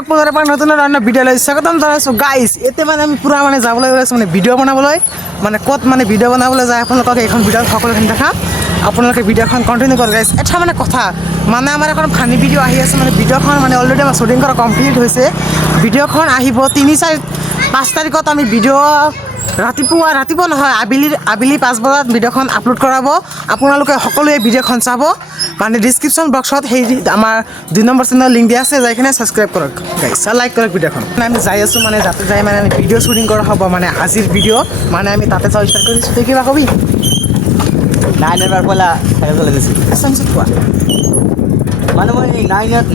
আপোনালোকক পুনৰবাৰ পৰা নতুন অন্য ভিডিঅ' লৈ স্বাগতম জনাইছোঁ গাইছ। এতিয়া মানে আমি পুৰা মানে যাবলৈ ওলাইছোঁ মানে ভিডিঅ' বনাবলৈ, মানে ক'ত মানে ভিডিঅ' বনাবলৈ যায় আপোনালোকক এইখন ভিডিঅ'ত সকলোখিনি দেখাম। আপোনালোকে ভিডিঅ'খন কণ্টিনিউ কৰক গাইছ। এটা মানে কথা মানে আমাৰ এখন ফানি ভিডিঅ' আহি আছে, মানে ভিডিঅ'খন মানে অলৰেডি আমাৰ শ্বুটিং কৰা কমপ্লিট হৈছে। ভিডিঅ'খন আহিব 3-4-5 তাৰিখত আমি ভিডিঅ' ৰাতিপুৱা নহয় আবেলি 5 বজাত ভিডিঅ'খন আপলোড কৰাব। আপোনালোকে সকলোৱে ভিডিঅ'খন চাব, মানে ডিছক্ৰিপশ্যন বক্সত সেই আমাৰ 2 নম্বৰ চেনেলৰ লিংক দিয়া আছে, যাই কিনে ছাবস্ক্ৰাইব কৰক গাইছ, লাইক কৰক ভিডিঅ'খন। আমি যাই আছোঁ মানে যাতে যাই মানে আমি ভিডিঅ' শ্বুটিং কৰা হ'ব, মানে আজিৰ ভিডিঅ' মানে আমি তাতে যাওঁ ষ্টাৰ্ট কৰিছোঁ। তই কিবা কবি? নাইন এবাৰ পলা চাইকেল চলাই দিছিল আছামিছত কোৱা। মানে মই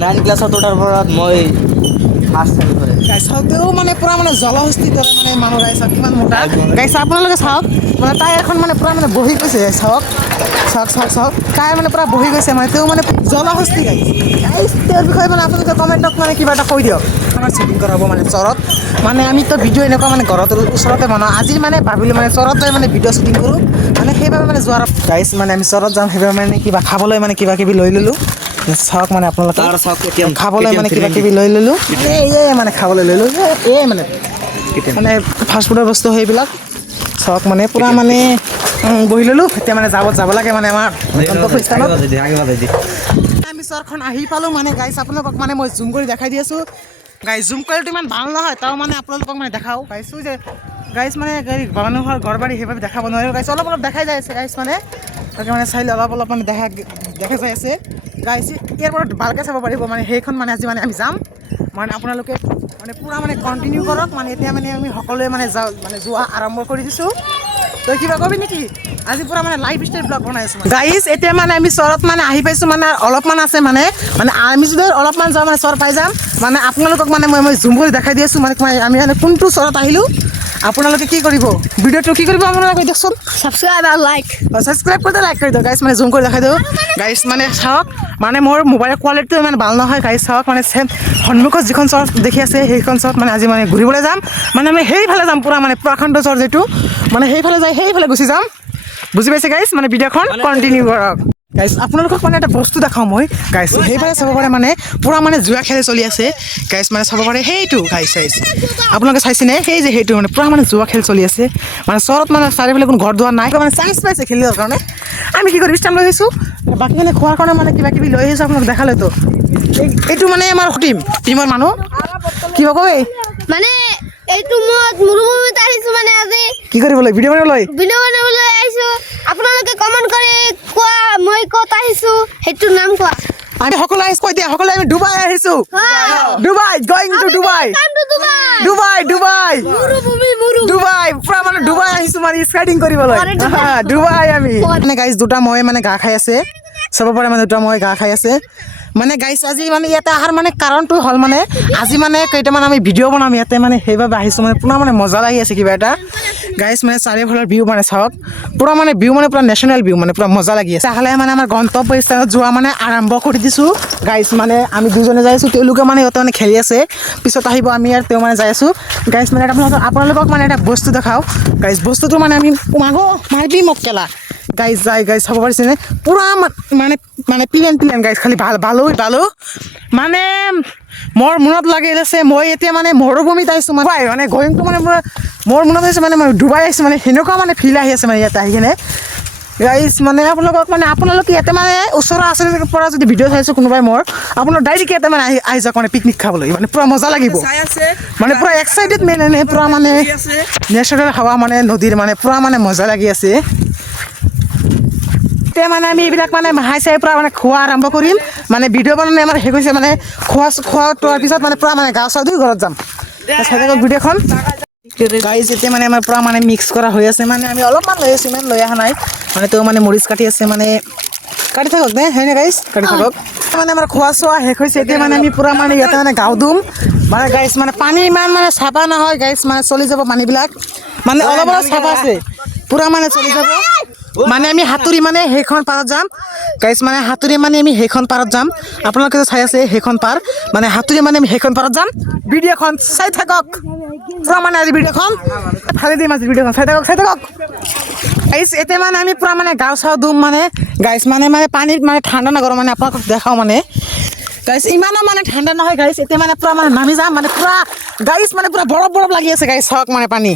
9 ক্লাছত উঠাৰ পৰা মই ফাৰ্ষ্ট চাইকেল চলাই গাইছ চাওঁতেও মানে পূৰা মানে জলহস্তি দৰে মানে মানুহ গাইছ কিমান মোটা গাইছ। আপোনালোকে চাওক মানে তাই এখন মানে পূৰা মানে বহি গৈছে, চাওক তাই মানে পূৰা বহি গৈছে, মানে তেওঁ মানে জলহস্তি গাইছ। তেওঁৰ বিষয়ে মানে আপোনালোকে কমেণ্টত মানে কিবা এটা কৈ দিয়ক। আমাৰ শ্বুটিং কৰা হ'ব মানে চৰত, মানে আমিতো ভিডিঅ' এনেকুৱা মানে ঘৰত ওচৰতে বনাওঁ। আজি মানে ভাবিলোঁ মানে চৰত যাই মানে ভিডিঅ' শ্বুটিং কৰোঁ, মানে সেইবাবে মানে যোৱাৰ গাইছ মানে আমি চৰত যাম, সেইবাবে মানে কিবা খাবলৈ মানে কিবা কিবি লৈ ল'লোঁ। চাওক মানে আপোনালোকে খাবলৈ মানে কিবা কিবি লৈ ল'লোঁ, এই মানে খাবলৈ লৈ ল'লোঁ, এই মানে ফাষ্টফুডৰ বস্তু সেইবিলাক চাওক মানে পূৰা মানে বহি ল'লোঁ। এতিয়া মানে যাব লাগে মানে আমাৰ গন্তব্যস্থানত। আমি চৰখন আহি পালোঁ মানে গাইছ, আপোনালোকক মানে মই জুম কৰি দেখাই দি আছোঁ গাইছ। জুম কৰিটো ইমান ভাল নহয়, তাও মানে আপোনালোকক মানে দেখাওঁ গাইছোঁ যে গাইছ মানে মানুহৰ ঘৰ বাৰী সেইভাবে দেখাব নোৱাৰিব গাইছ, অলপ দেখাই যাই আছে গাইছ। মানে তাকে মানে চাইলে অলপ মানে দেখা যাই আছে গাইছ। ইয়াৰ পৰা ভালকৈ চাব পাৰিব মানে সেইখন মানে আজি মানে আমি যাম, মানে আপোনালোকে মানে পূৰা মানে কণ্টিনিউ কৰক। মানে এতিয়া মানে আমি সকলোৱে মানে যোৱা আৰম্ভ কৰি দিছোঁ। তই কিবা কবি নেকি? আজি পূৰা মানে লাইফ ষ্টাইল ব্লগ বনাই আছোঁ গাইছ। এতিয়া মানে আমি চৰত মানে আহি পাইছোঁ, মানে অলপমান আছে মানে আমি যদি অলপমান যাওঁ মানে চৰ পাই যাম। মানে আপোনালোকক মানে মই জুম কৰি দেখাই দি আছোঁ, মানে আমি মানে কোনটো চৰত আহিলোঁ। আপোনালোকে কি কৰিব, ভিডিঅ'টো কি কৰিব আপোনালোকে দিয়কচোন, ছাবস্ক্ৰাইব আৰু লাইক কৰি লাইক কৰি দিয়ক গাইছ। মানে জুম কৰি দেখাই দিওঁ গাইছ। মানে চাওক মানে মোৰ মোবাইলৰ কোৱালিটিটো ইমান ভাল নহয় গাইছ, চাওক মানে সন্মুখত যিখন চৰ দেখি আছে সেইখন চৰত মানে আজি মানে ঘূৰিবলৈ যাম। মানে আমি সেইফালে যাম, পূৰা মানে প্ৰকাণ্ড চৰ যিটো মানে সেইফালে গুচি যাম, বুজি পাইছে গাইছ। মানে ভিডিঅ'খন কণ্টিনিউ কৰক গাইছ। আপোনালোকক মানে এটা বস্তু দেখাওঁ মই গাইছ, সেইফালে চাব পাৰে মানে পূৰা মানে জুৱা খেল চলি আছে গাইছ। মানে চাব পাৰে সেইটো গাইছ আপোনালোকে চাইছেনে, সেই যে সেইটো মানে পূৰা মানে জুৱা খেল চলি আছে। মানে চৰত মানে চাৰিওফালে কোনো ঘৰ দুৱাৰ নাই, মানে চান্স পাইছে খেলিবৰ কাৰণে। আমি কি কৰি ষ্টাম্প লৈ আহিছোঁ, বাকী মানে খোৱাৰ কাৰণে মানে কিবা কিবি লৈ আহিছোঁ। আপোনালোক দেখালেতো এইটো মানে আমাৰ টিমৰ মানুহ কিবা কয় মানে এইটো মৰুভূমিত আহিছোঁ, মানে আজি কি কৰিবলৈ ভিডিঅ' বনাবলৈ আহিছোঁ। আপোনালোকে কমেণ্ট কৰি কোৱা মই ক'ত আহিছোঁ, সেইটোৰ নাম কোৱা। আমি সকলো আহিছোঁ, কৈ দিয়া সকলো আমি ডুবাই আহিছোঁ। ডুবাই গয়িং টু ডুবাই পুৰা মানে ডুবাই আহিছোঁ, মানে স্কেটিং কৰিবলৈ ডুবাই আমি মানে গাইছ। দুটা মই মানে গা খাই আছে, চাব পাৰে মানে দুটা মই গা খাই আছে মানে গাইছ। আজি মানে ইয়াতে অহাৰ মানে কাৰণটো হ'ল মানে আজি মানে কেইটামান আমি ভিডিঅ' বনাম ইয়াতে, মানে সেইবাবে আহিছোঁ। মানে পূৰা মানে মজা লাগি আছে কিবা এটা গাইছ। মানে চাৰিওফালৰ ভিউ মানে চাওক, পূৰা মানে ভিউ মানে পূৰা নেশ্যনেল ভিউ, মানে পূৰা মজা লাগি আছে। লাহে মানে আমাৰ গন্তব্যস্থানত যোৱা মানে আৰম্ভ কৰি দিছোঁ গাইছ। মানে আমি দুজনে যাই আছোঁ, তেওঁলোকে মানে সিহঁতে মানে খেলি আছে, পিছত আহিব আমি আৰু তেওঁ মানে যাই আছোঁ গাইছ। মানে আপোনালোকক মানে এটা বস্তু দেখাওঁ গাইছ। বস্তুটো মানে আমি মাৰিবি মোক কেলা গাইছ গাইছ চাব পাৰিছেনে, পূৰা মানে প্লেন গাইছ, খালি ভালো মানে মোৰ মনত লাগি আছে মই এতিয়া মানে মৰুভূমিত আহিছোঁ। মানে গয়িংটো মানে মোৰ মনত আহিছে মানে মই ডুবাই আহিছোঁ, মানে সেনেকুৱা মানে ফিল আহি আছে মানে ইয়াতে আহি কিনে গাইছ। মানে আপোনালোকে ইয়াতে মানে ওচৰৰ আচলৰ পৰা যদি ভিডিঅ' চাইছোঁ কোনোবাই আপোনাৰ ডাইৰেক্ট ইয়াতে মানে আহি যাওক মানে পিকনিক খাবলৈ, মানে পূৰা মজা লাগিব, মানে পূৰা এক্সাইটেড মানে পূৰা মানে নেচাৰেল হাৱা মানে নদীৰ মানে পূৰা মানে মজা লাগি আছে। এতিয়া মানে আমি এইবিলাক মানে হাই চাই পূৰা মানে খোৱা আৰম্ভ কৰিম, মানে ভিডিঅ' বনালে আমাৰ শেষ হৈছে। মানে খোৱাৰ পিছত মানে পূৰা মানে গা চা ধুই ঘৰত যাম। চাই থাকক ভিডিঅ'খন গাইছ। এতিয়া মানে আমাৰ পূৰা মানে মিক্স কৰা হৈ আছে, মানে আমি অলপমান লৈ আছোঁ, ইমান লৈ অহা নাই। মানে তেওঁ মানে মৰিচ কাটি আছে, মানে কাটি থাকক নে হয়নে গাইছ, কাটি থাকক। মানে আমাৰ খোৱা চোৱা শেষ হৈছে। এতিয়া মানে আমি পূৰা মানে ইয়াতে মানে গাও ধুম মানে গাইছ। মানে পানী ইমান মানে চাফা নহয় গাইছ, মানে চলি যাব পানীবিলাক, মানে অলপ চাফা আছে, পূৰা মানে চলি যাব। মানে আমি সাঁতুৰি মানে সেইখন পাৰত যাম গাইছ, মানে সাঁতুৰি মানে আমি সেইখন পাৰত যাম। আপোনালোকে চাই আছে সেইখন পাৰ, মানে সাঁতুৰি মানে আমি সেইখন পাৰত যাম। ভিডিঅ'খন চাই থাকক পূৰা মানে আজি ভিডিঅ'খন ফালি দিম, আজি ভিডিঅ'খন চাই থাকক গাইছ। এতিয়া মানে আমি পূৰা মানে গাও চাও ধুম মানে গাইছ, মানে পানীত মানে ঠাণ্ডা নকৰোঁ, মানে আপোনালোকক দেখাওঁ মানে গাইছ ইমানো মানে ঠাণ্ডা নহয় গাইছ এতিয়া মানে পুৰা মানে নামি যাম মানে পুৰা গাইছ মানে পুৰা বৰফ বৰফ লাগি আছে গাইছ চাওক মানে পানী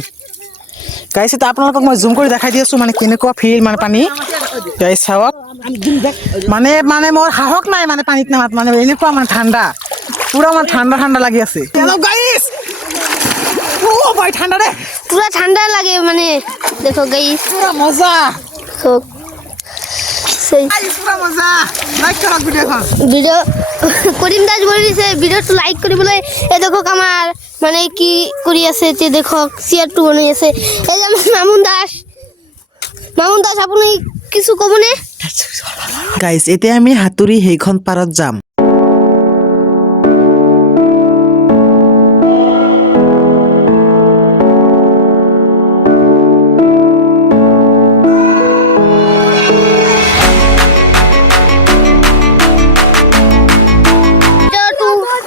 গাইছ এতিয়া আপোনালোকক মই জুম কৰি দেখাই দি আছোঁ মানে কেনেকুৱা ফিল মানে পানী গাইছ চাওক মানে মানে মোৰ সাহস নাই মানে পানীত নামাত মানে এনেকুৱা মানে ঠাণ্ডা পুৰা মানে ঠাণ্ডা ঠাণ্ডা লাগি আছে গাইছ ও ভাই ঠাণ্ডা রে পুরা ঠান্ডা লাগে মানে দেখো গাইস পুরা মজা তো সেই গাইছ পুরা মজা লাইক করো ভিডিওখন ভিডিও করিম দাস বলিছে ভিডিওটো লাইক কৰিবলৈ এই দেখো আমাৰ মানে কি কৰি আছে তে দেখো শেয়ারটো বনাই আছে এই যে মামুন দাস আপুনি কিছু ক'বনে গাইছ এতিয়া আমি হাতুৰি সেইখন পাৰত যাম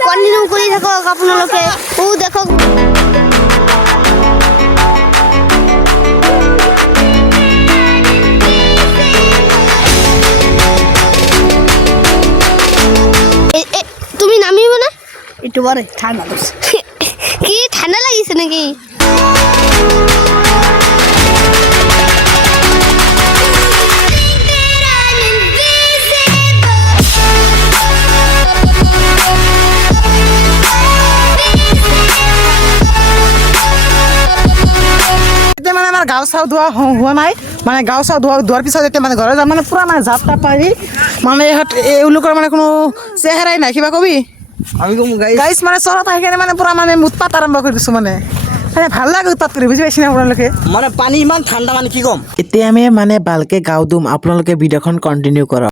কন্টিনিউ কৰি থাকক আপোনালোকে ও দেখক তুমি নামিব না একটু পৰে ঠান্ডা লাগছে কি ঠান্ডা লাগিছে নাকি মানে আমাৰ গাঁও চাও ধোৱা হোৱা নাই মানে গাঁও চাও ধোৱাৰ পিছত এতিয়া মানে ঘৰত যাম মানে পুৰা মানে জাপ তাপ পাৰি মানে ইহঁত এওঁলোকৰ মানে কোনো চেহেৰাই নাই কিবা কবি আমি কম গাইছ গাইছ মানে চৰত আহি কেনে মানে পুৰা মানে উৎপাত আৰম্ভ কৰি দিছোঁ মানে ভাল লাগে উৎপাত কৰি বুজি পাইছে না আপোনালোকে মানে পানী ইমান ঠাণ্ডা মানে কি ক'ম এতিয়া আমি মানে ভালকে গাওঁ ধুম আপোনালোকে ভিডিঅ'খন কণ্টিনিউ কৰক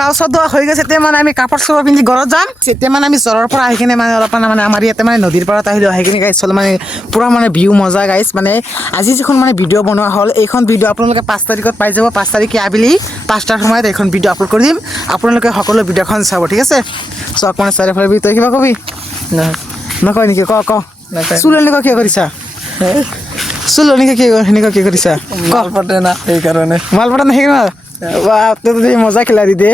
গাঁও চাও ধোৱা হৈ গৈছে এতিয়া মানে আমি কাপোৰ চাপোৰ পিন্ধি ঘৰত যাম এতিয়া মানে আমি জ্বৰৰ পৰা আহি কিনে মানে অলপমান মানে আমাৰ ইয়াতে মানে নদীৰ পাৰত আহিলোঁ আহি কিনে গাইছ মানে পুৰা মানে ভিউ মজা গাইছ মানে আজি যিখন মানে ভিডিঅ' বনোৱা হ'ল এইখন ভিডিঅ' আপোনালোকে 5 তাৰিখত পাই যাব 5 তাৰিখে আবেলি 5টাৰ সময়ত এইখন ভিডিঅ' আপলোড কৰি দিম আপোনালোকে সকলো ভিডিঅ'খন চাব ঠিক আছে চাওক মানে চাৰিওফালে তই কিবা কবি নকয় নেকি ক চুল এনেকুৱা কিয় কৰিছা চুল এনেকুৱা কি কৰিছা মাল পটে না সেইকাৰণে মাল পতা নাই সেইকাৰণে মজা খেলা দি দে